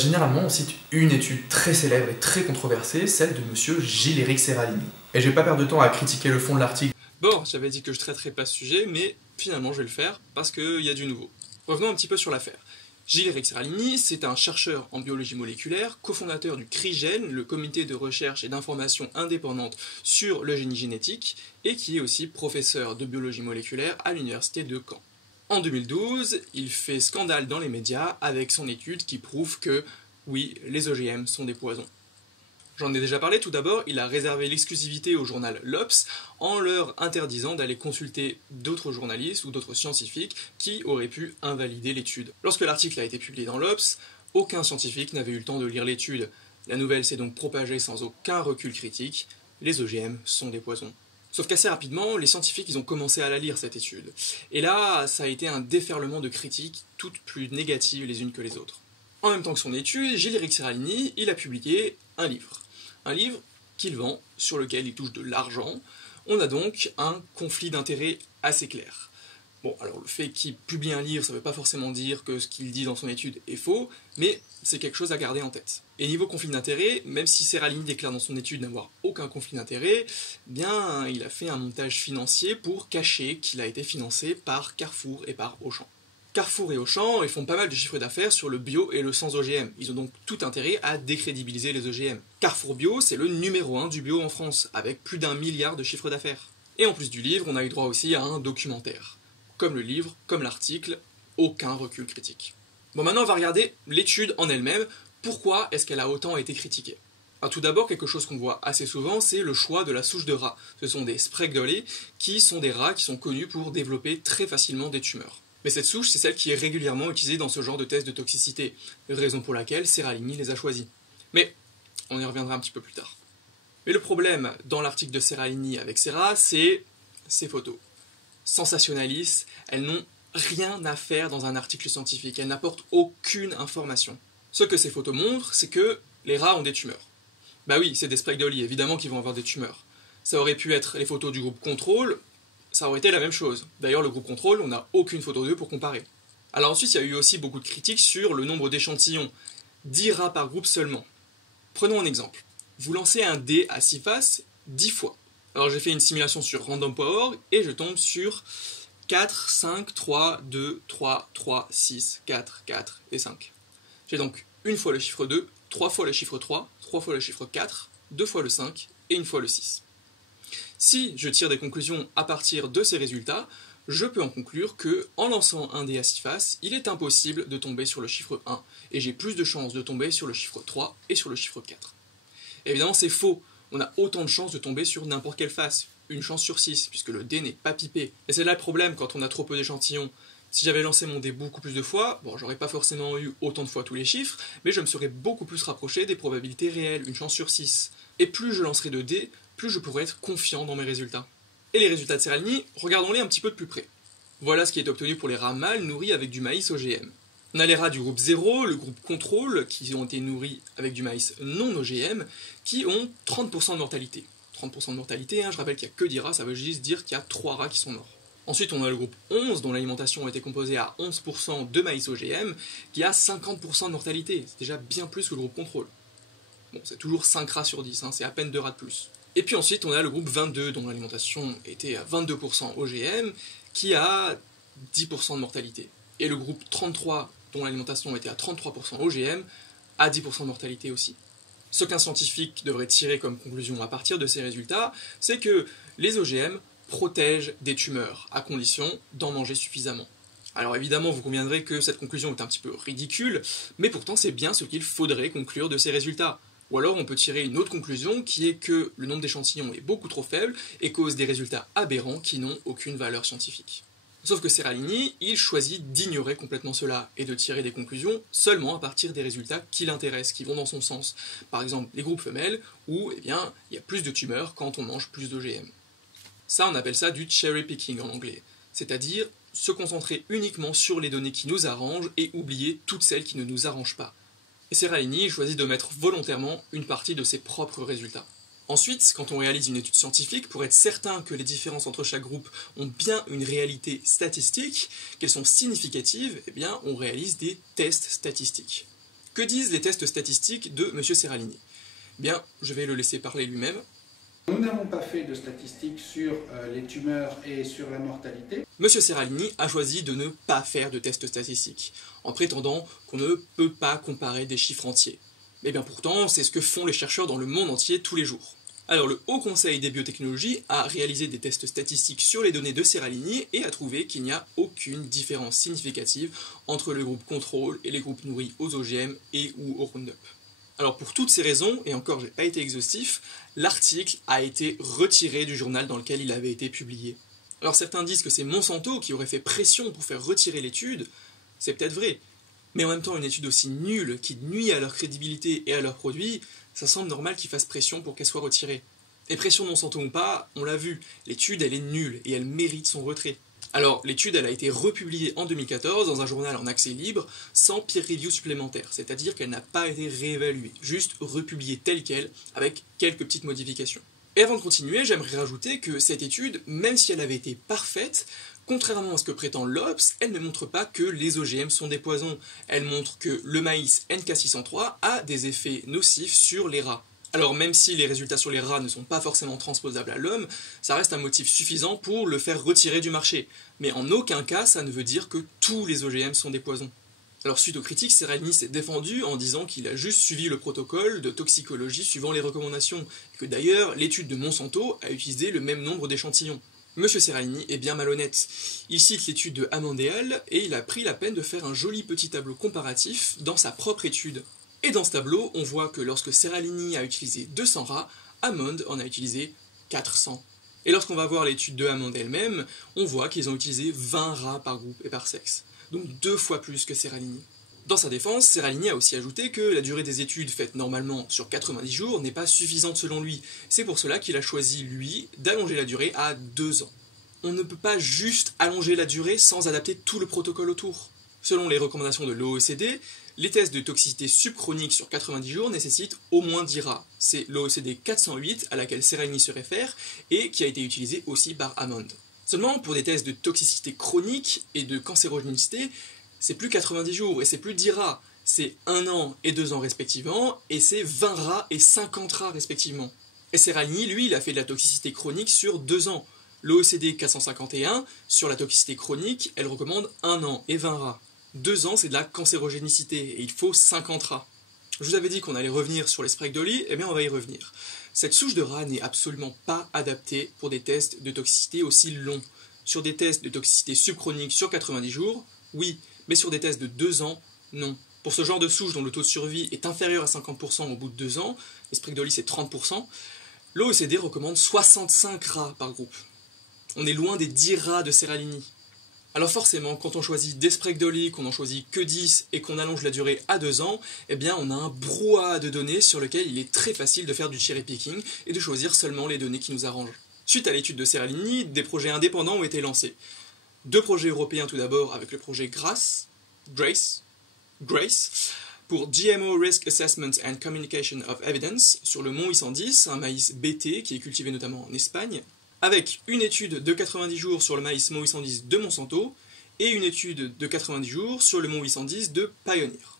Généralement, on cite une étude très célèbre et très controversée, celle de monsieur Gilles-Éric Serralini. Et je vais pas perdre de temps à critiquer le fond de l'article. Bon, j'avais dit que je traiterais pas ce sujet, mais finalement je vais le faire parce qu'il y a du nouveau. Revenons un petit peu sur l'affaire. Gilles-Éric Serralini, c'est un chercheur en biologie moléculaire, cofondateur du CRIGEN, le comité de recherche et d'information indépendante sur le génie génétique, et qui est aussi professeur de biologie moléculaire à l'université de Caen. En 2012, il fait scandale dans les médias avec son étude qui prouve que, oui, les OGM sont des poisons. J'en ai déjà parlé, tout d'abord, il a réservé l'exclusivité au journal l'Obs en leur interdisant d'aller consulter d'autres journalistes ou d'autres scientifiques qui auraient pu invalider l'étude. Lorsque l'article a été publié dans l'Obs, aucun scientifique n'avait eu le temps de lire l'étude. La nouvelle s'est donc propagée sans aucun recul critique. Les OGM sont des poisons. Sauf qu'assez rapidement, les scientifiques ils ont commencé à la lire, cette étude. Et là, ça a été un déferlement de critiques, toutes plus négatives les unes que les autres. En même temps que son étude, Gilles-Éric Serralini, il a publié un livre. Un livre qu'il vend, sur lequel il touche de l'argent. On a donc un conflit d'intérêts assez clair. Bon, alors le fait qu'il publie un livre, ça ne veut pas forcément dire que ce qu'il dit dans son étude est faux, mais c'est quelque chose à garder en tête. Et niveau conflit d'intérêts, même si Serralini déclare dans son étude n'avoir aucun conflit d'intérêts, bien, il a fait un montage financier pour cacher qu'il a été financé par Carrefour et par Auchan. Carrefour et Auchan, ils font pas mal de chiffres d'affaires sur le bio et le sans OGM. Ils ont donc tout intérêt à décrédibiliser les OGM. Carrefour Bio, c'est le numéro 1 du bio en France, avec plus d'1 milliard de chiffres d'affaires. Et en plus du livre, on a eu droit aussi à un documentaire. Comme le livre, comme l'article, aucun recul critique. Bon, maintenant on va regarder l'étude en elle-même. Pourquoi est-ce qu'elle a autant été critiquée ? Alors, tout d'abord, quelque chose qu'on voit assez souvent, c'est le choix de la souche de rats. Ce sont des Sprague-Dawley, qui sont des rats qui sont connus pour développer très facilement des tumeurs. Mais cette souche, c'est celle qui est régulièrement utilisée dans ce genre de test de toxicité, raison pour laquelle Serralini les a choisis. Mais on y reviendra un petit peu plus tard. Mais le problème dans l'article de Serralini avec ces rats, c'est ces photos. Sensationnalistes, elles n'ont rien à faire dans un article scientifique, elles n'apportent aucune information. Ce que ces photos montrent, c'est que les rats ont des tumeurs. Bah oui, c'est des Sprague-Dawley, évidemment qu'ils vont avoir des tumeurs. Ça aurait pu être les photos du groupe contrôle, ça aurait été la même chose. D'ailleurs, le groupe contrôle, on n'a aucune photo d'eux pour comparer. Alors ensuite, il y a eu aussi beaucoup de critiques sur le nombre d'échantillons. 10 rats par groupe seulement. Prenons un exemple. Vous lancez un dé à 6 faces 10 fois. Alors j'ai fait une simulation sur random.org et je tombe sur 4, 5, 3, 2, 3, 3, 6, 4, 4 et 5. J'ai donc une fois le chiffre 2, 3 fois le chiffre 3, 3 fois le chiffre 4, 2 fois le 5 et une fois le 6. Si je tire des conclusions à partir de ces résultats, je peux en conclure que, en lançant un dé à 6 faces, il est impossible de tomber sur le chiffre 1, et j'ai plus de chances de tomber sur le chiffre 3 et sur le chiffre 4. Évidemment, c'est faux. On a autant de chances de tomber sur n'importe quelle face, une chance sur 6, puisque le dé n'est pas pipé. Et c'est là le problème quand on a trop peu d'échantillons. Si j'avais lancé mon dé beaucoup plus de fois, bon, j'aurais pas forcément eu autant de fois tous les chiffres, mais je me serais beaucoup plus rapproché des probabilités réelles, une chance sur 6. Et plus je lancerai de dés, plus je pourrais être confiant dans mes résultats. Et les résultats de Serralini, regardons-les un petit peu de plus près. Voilà ce qui est obtenu pour les rats mâles nourris avec du maïs OGM. On a les rats du groupe 0, le groupe contrôle, qui ont été nourris avec du maïs non OGM, qui ont 30% de mortalité. 30% de mortalité, je rappelle qu'il n'y a que 10 rats, ça veut juste dire qu'il y a 3 rats qui sont morts. Ensuite, on a le groupe 11, dont l'alimentation a été composée à 11% de maïs OGM, qui a 50% de mortalité. C'est déjà bien plus que le groupe contrôle. Bon, c'est toujours 5 rats sur 10, c'est à peine 2 rats de plus. Et puis ensuite, on a le groupe 22, dont l'alimentation était à 22% OGM, qui a 10% de mortalité. Et le groupe 33, dont l'alimentation était à 33% OGM, a 10% de mortalité aussi. Ce qu'un scientifique devrait tirer comme conclusion à partir de ces résultats, c'est que les OGM protègent des tumeurs, à condition d'en manger suffisamment. Alors évidemment, vous conviendrez que cette conclusion est un petit peu ridicule, mais pourtant c'est bien ce qu'il faudrait conclure de ces résultats. Ou alors on peut tirer une autre conclusion qui est que le nombre d'échantillons est beaucoup trop faible et cause des résultats aberrants qui n'ont aucune valeur scientifique. Sauf que Serralini, il choisit d'ignorer complètement cela et de tirer des conclusions seulement à partir des résultats qui l'intéressent, qui vont dans son sens. Par exemple, les groupes femelles, où il y a plus de tumeurs quand on mange plus d'OGM. Ça, on appelle ça du cherry picking en anglais, c'est-à-dire se concentrer uniquement sur les données qui nous arrangent et oublier toutes celles qui ne nous arrangent pas. Et Serralini choisit de mettre volontairement une partie de ses propres résultats. Ensuite, quand on réalise une étude scientifique, pour être certain que les différences entre chaque groupe ont bien une réalité statistique, qu'elles sont significatives, eh bien, on réalise des tests statistiques. que disent les tests statistiques de M. Seralini? Bien, je vais le laisser parler lui-même. Nous n'avons pas fait de statistiques sur les tumeurs et sur la mortalité. Monsieur Seralini a choisi de ne pas faire de tests statistiques, en prétendant qu'on ne peut pas comparer des chiffres entiers. Mais bien pourtant, c'est ce que font les chercheurs dans le monde entier tous les jours. Alors le Haut Conseil des biotechnologies a réalisé des tests statistiques sur les données de Seralini et a trouvé qu'il n'y a aucune différence significative entre le groupe contrôle et les groupes nourris aux OGM et ou au Roundup. Alors pour toutes ces raisons, et encore j'ai pas été exhaustif, l'article a été retiré du journal dans lequel il avait été publié. Alors certains disent que c'est Monsanto qui aurait fait pression pour faire retirer l'étude, c'est peut-être vrai, mais en même temps une étude aussi nulle qui nuit à leur crédibilité et à leurs produits, ça semble normal qu'ils fassent pression pour qu'elle soit retirée. Et pression Monsanto ou pas, on l'a vu, l'étude elle est nulle et elle mérite son retrait. Alors, l'étude elle a été republiée en 2014 dans un journal en accès libre, sans peer review supplémentaire, c'est-à-dire qu'elle n'a pas été réévaluée, juste republiée telle qu'elle, avec quelques petites modifications. Et avant de continuer, j'aimerais rajouter que cette étude, même si elle avait été parfaite, contrairement à ce que prétend l'Obs, elle ne montre pas que les OGM sont des poisons. Elle montre que le maïs NK603 a des effets nocifs sur les rats. Alors même si les résultats sur les rats ne sont pas forcément transposables à l'homme, ça reste un motif suffisant pour le faire retirer du marché. Mais en aucun cas, ça ne veut dire que tous les OGM sont des poisons. Alors suite aux critiques, Seralini s'est défendu en disant qu'il a juste suivi le protocole de toxicologie suivant les recommandations, et que d'ailleurs l'étude de Monsanto a utilisé le même nombre d'échantillons. Monsieur Seralini est bien malhonnête. Il cite l'étude de Hammond et al. Et il a pris la peine de faire un joli petit tableau comparatif dans sa propre étude. Et dans ce tableau, on voit que lorsque Seralini a utilisé 200 rats, Hammond en a utilisé 400. Et lorsqu'on va voir l'étude de Hammond elle-même, on voit qu'ils ont utilisé 20 rats par groupe et par sexe. Donc 2 fois plus que Seralini. Dans sa défense, Seralini a aussi ajouté que la durée des études faites normalement sur 90 jours n'est pas suffisante selon lui. C'est pour cela qu'il a choisi, lui, d'allonger la durée à 2 ans. On ne peut pas juste allonger la durée sans adapter tout le protocole autour. Selon les recommandations de l'OECD, les tests de toxicité subchronique sur 90 jours nécessitent au moins 10 rats. C'est l'OECD 408 à laquelle Seralini se réfère et qui a été utilisé aussi par Hammond. Seulement, pour des tests de toxicité chronique et de cancérogénicité, c'est plus 90 jours et c'est plus 10 rats, c'est 1 an et 2 ans respectivement, et c'est 20 rats et 50 rats respectivement. Et Seralini, lui, il a fait de la toxicité chronique sur 2 ans. L'OECD 451, sur la toxicité chronique, elle recommande 1 an et 20 rats. 2 ans, c'est de la cancérogénicité, et il faut 50 rats. Je vous avais dit qu'on allait revenir sur les Sprague-Dawley, eh bien on va y revenir. Cette souche de rat n'est absolument pas adaptée pour des tests de toxicité aussi longs. Sur des tests de toxicité subchronique sur 90 jours, oui, mais sur des tests de 2 ans, non. Pour ce genre de souche dont le taux de survie est inférieur à 50% au bout de 2 ans, les Sprague-Dawley c'est 30%, l'OECD recommande 65 rats par groupe. On est loin des 10 rats de Seralini. Alors forcément, quand on choisit des Sprague-Dawley, qu'on n'en choisit que 10 et qu'on allonge la durée à 2 ans, eh bien on a un brouhaha de données sur lequel il est très facile de faire du cherry picking et de choisir seulement les données qui nous arrangent. Suite à l'étude de Seralini, des projets indépendants ont été lancés. 2 projets européens tout d'abord avec le projet Grace, pour GMO Risk Assessment and Communication of Evidence sur le Mont 810, un maïs BT qui est cultivé notamment en Espagne, avec une étude de 90 jours sur le maïs Mont 810 de Monsanto et une étude de 90 jours sur le Mont 810 de Pioneer.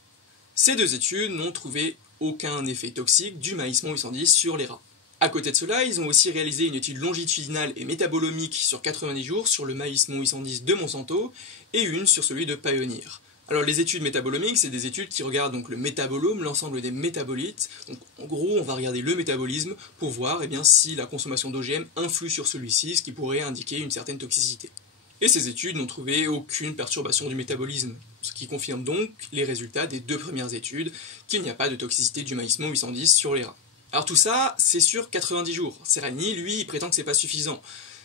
Ces 2 études n'ont trouvé aucun effet toxique du maïs Mont 810 sur les rats. À côté de cela, ils ont aussi réalisé une étude longitudinale et métabolomique sur 90 jours sur le maïs Mont 810 de Monsanto et une sur celui de Pioneer. Alors les études métabolomiques, c'est des études qui regardent donc le métabolome, l'ensemble des métabolites. Donc en gros, on va regarder le métabolisme pour voir si la consommation d'OGM influe sur celui-ci, ce qui pourrait indiquer une certaine toxicité. Et ces études n'ont trouvé aucune perturbation du métabolisme, ce qui confirme donc les résultats des 2 premières études, qu'il n'y a pas de toxicité du maïs Mont 810 sur les rats. Alors tout ça, c'est sur 90 jours. Seralini, lui, il prétend que c'est pas suffisant.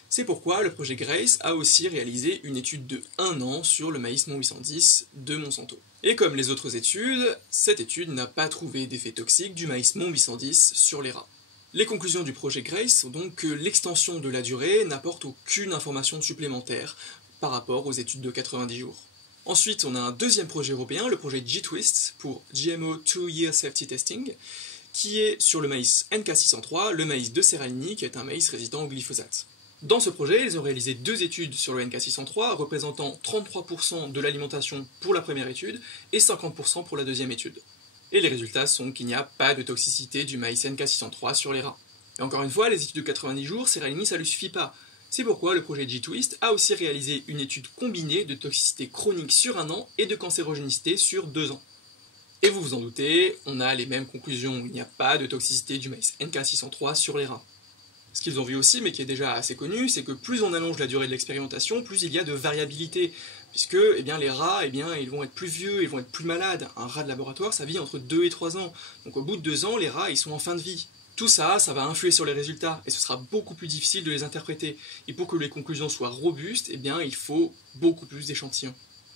C'est pourquoi le projet Grace a aussi réalisé une étude de 1 an sur le maïs Mont 810 de Monsanto. Et comme les autres études, cette étude n'a pas trouvé d'effet toxique du maïs Mont 810 sur les rats. Les conclusions du projet Grace sont donc que l'extension de la durée n'apporte aucune information supplémentaire par rapport aux études de 90 jours. Ensuite, on a un deuxième projet européen, le projet G-Twist, pour GMO 2-Year Safety Testing, qui est sur le maïs NK603, le maïs de Seralini, qui est un maïs résistant au glyphosate. Dans ce projet, ils ont réalisé 2 études sur le NK603, représentant 33% de l'alimentation pour la première étude et 50% pour la deuxième étude. Et les résultats sont qu'il n'y a pas de toxicité du maïs NK603 sur les rats. Et encore une fois, les études de 90 jours, Seralini, ça ne lui suffit pas. C'est pourquoi le projet G-Twist a aussi réalisé une étude combinée de toxicité chronique sur 1 an et de cancérogénicité sur 2 ans. Et vous vous en doutez, on a les mêmes conclusions, il n'y a pas de toxicité du maïs NK603 sur les rats. Ce qu'ils ont vu aussi, mais qui est déjà assez connu, c'est que plus on allonge la durée de l'expérimentation, plus il y a de variabilité, puisque les rats, ils vont être plus vieux, ils vont être plus malades. Un rat de laboratoire, ça vit entre 2 et 3 ans. Donc au bout de 2 ans, les rats, ils sont en fin de vie. Tout ça, ça va influer sur les résultats, et ce sera beaucoup plus difficile de les interpréter. Et pour que les conclusions soient robustes, il faut beaucoup plus d'échantillons.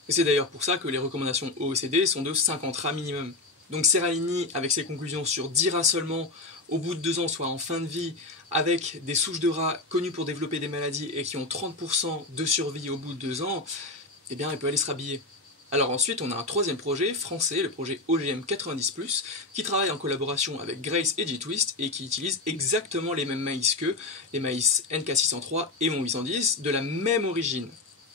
Et c'est d'ailleurs pour ça que les recommandations OECD sont de 50 rats minimum. Donc Seralini, avec ses conclusions sur 10 rats seulement, au bout de 2 ans, soit en fin de vie, avec des souches de rats connues pour développer des maladies et qui ont 30% de survie au bout de 2 ans, il peut aller se rhabiller. Alors ensuite, on a un troisième projet français, le projet OGM 90+, qui travaille en collaboration avec Grace et G-Twist et qui utilise exactement les mêmes maïs qu'eux, les maïs NK603 et MON 810, de la même origine.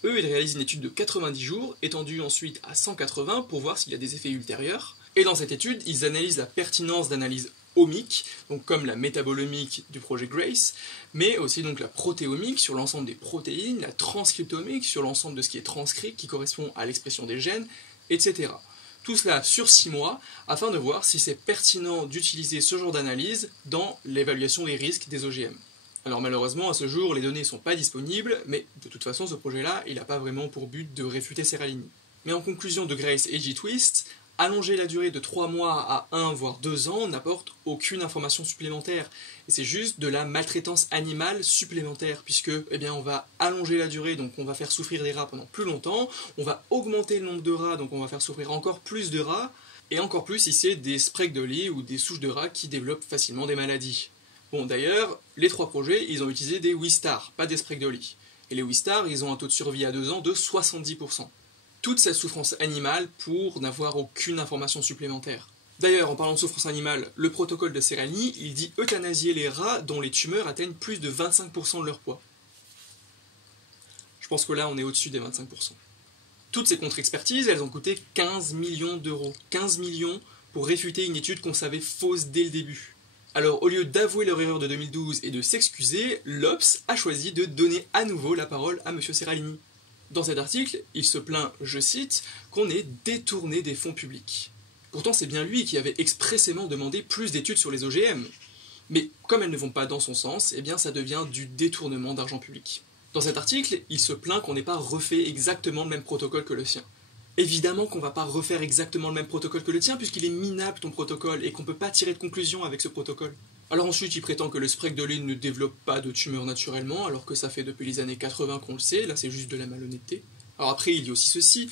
Eux, ils réalisent une étude de 90 jours, étendue ensuite à 180 pour voir s'il y a des effets ultérieurs. Et dans cette étude, ils analysent la pertinence d'analyses omiques, donc comme la métabolomique du projet Grace, mais aussi donc la protéomique sur l'ensemble des protéines, la transcriptomique sur l'ensemble de ce qui est transcrit, qui correspond à l'expression des gènes, etc. Tout cela sur 6 mois, afin de voir si c'est pertinent d'utiliser ce genre d'analyse dans l'évaluation des risques des OGM. Alors malheureusement, à ce jour, les données ne sont pas disponibles, mais de toute façon, ce projet-là, il n'a pas vraiment pour but de réfuter Seralini. Mais en conclusion de Grace et G-Twist, allonger la durée de 3 mois à 1 voire 2 ans n'apporte aucune information supplémentaire. Et c'est juste de la maltraitance animale supplémentaire, puisque on va allonger la durée, donc on va faire souffrir des rats pendant plus longtemps, on va augmenter le nombre de rats, donc on va faire souffrir encore plus de rats, et encore plus si c'est des sprague-doli ou des souches de rats qui développent facilement des maladies. Bon d'ailleurs, les 3 projets, ils ont utilisé des Wistar, pas des sprague-doli. Et les Wistar, ils ont un taux de survie à 2 ans de 70%. Toute cette souffrance animale pour n'avoir aucune information supplémentaire. D'ailleurs, en parlant de souffrance animale, le protocole de Seralini, il dit euthanasier les rats dont les tumeurs atteignent plus de 25% de leur poids. Je pense que là, on est au-dessus des 25%. Toutes ces contre-expertises, elles ont coûté 15 millions d'euros. 15 millions pour réfuter une étude qu'on savait fausse dès le début. Alors, au lieu d'avouer leur erreur de 2012 et de s'excuser, l'Obs a choisi de donner à nouveau la parole à M. Seralini. Dans cet article, il se plaint, je cite, qu'on ait détourné des fonds publics. Pourtant, c'est bien lui qui avait expressément demandé plus d'études sur les OGM. Mais comme elles ne vont pas dans son sens, ça devient du détournement d'argent public. Dans cet article, il se plaint qu'on n'ait pas refait exactement le même protocole que le sien. Évidemment qu'on ne va pas refaire exactement le même protocole que le tien, puisqu'il est minable ton protocole, et qu'on ne peut pas tirer de conclusion avec ce protocole. Alors ensuite, il prétend que le sprague-doli ne développe pas de tumeur naturellement, alors que ça fait depuis les années 80 qu'on le sait, là c'est juste de la malhonnêteté. Alors après, il dit aussi ceci,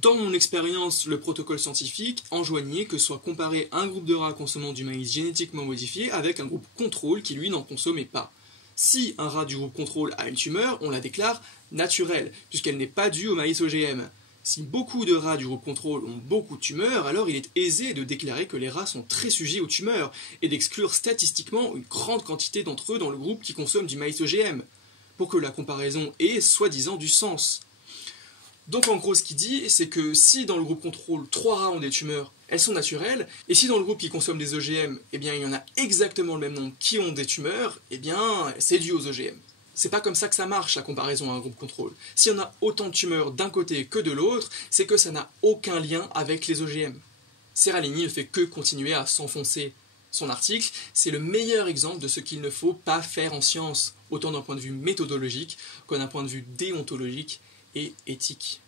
dans mon expérience, le protocole scientifique enjoignait que soit comparé un groupe de rats consommant du maïs génétiquement modifié avec un groupe contrôle qui lui n'en consommait pas. Si un rat du groupe contrôle a une tumeur, on la déclare naturelle, puisqu'elle n'est pas due au maïs OGM. Si beaucoup de rats du groupe contrôle ont beaucoup de tumeurs, alors il est aisé de déclarer que les rats sont très sujets aux tumeurs, et d'exclure statistiquement une grande quantité d'entre eux dans le groupe qui consomme du maïs OGM, pour que la comparaison ait soi-disant du sens. Donc en gros ce qu'il dit, c'est que si dans le groupe contrôle 3 rats ont des tumeurs, elles sont naturelles, et si dans le groupe qui consomme des OGM, il y en a exactement le même nombre qui ont des tumeurs, c'est dû aux OGM. C'est pas comme ça que ça marche la comparaison à un groupe contrôle. Si on a autant de tumeurs d'un côté que de l'autre, c'est que ça n'a aucun lien avec les OGM. Seralini ne fait que continuer à s'enfoncer. Son article, c'est le meilleur exemple de ce qu'il ne faut pas faire en science, autant d'un point de vue méthodologique que d'un point de vue déontologique et éthique.